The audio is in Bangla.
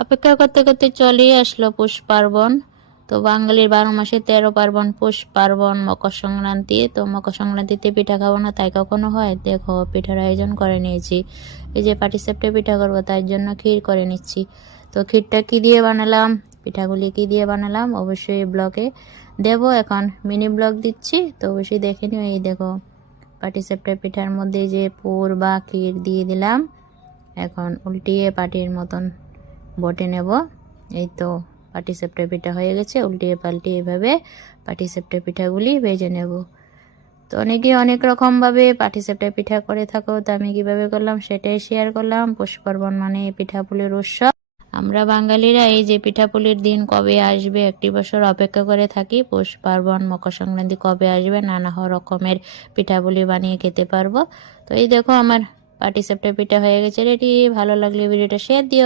অপেক্ষা করতে করতে চলেই আসলো পৌষ পার্বণ। তো বাঙালির 12 মাসে 13 পার্বণ, পৌষ পার্বণ, মকর সংক্রান্তি। তো মকর সংক্রান্তিতে পিঠা খাবো না তাই কখনো হয়? দেখো পিঠার আয়োজন করে নিয়েছি। এই যে পাটিসাপটা পিঠা করবো তার জন্য ক্ষীর করে নিচ্ছি। তো ক্ষীরটা কি দিয়ে বানালাম, পিঠাগুলি কি দিয়ে বানালাম অবশ্যই ব্লগে দেব। এখন মিনি ব্লগ দিচ্ছি, তো অবশ্যই দেখে নিও। এই দেখো পাটিসাপটা পিঠার মধ্যে যে পুর বা ক্ষীর দিয়ে দিলাম। এখন উল্টিয়ে পাটির মতন বটে নেব। এই তো পাটিসাপটা পিঠা হয়ে গেছে। উল্টিয়ে পাল্টিয়ে এভাবে পাটিসাপটা পিঠাগুলি ভেজে নেব। তো অনেকে অনেক রকমভাবে পাটিসাপটা পিঠা করে থাকো, তো আমি কিভাবে করলাম সেটাই শেয়ার করলাম। পৌষ পার্বণ মানে পিঠাপুলির উৎসব। আমরা বাঙালিরা এই যে পিঠাপুলির দিন কবে আসবে একটি বছর অপেক্ষা করে থাকি। পৌষ পার্বণ, মকর সংক্রান্তি কবে আসবে, নানা রকমের পিঠাপুলি বানিয়ে খেতে পারবো। তো এই দেখো আমার পাটিসাপটা পিঠা হয়ে গেছে রেডি। ভালো লাগলে ভিডিওটা শেয়ার দিও।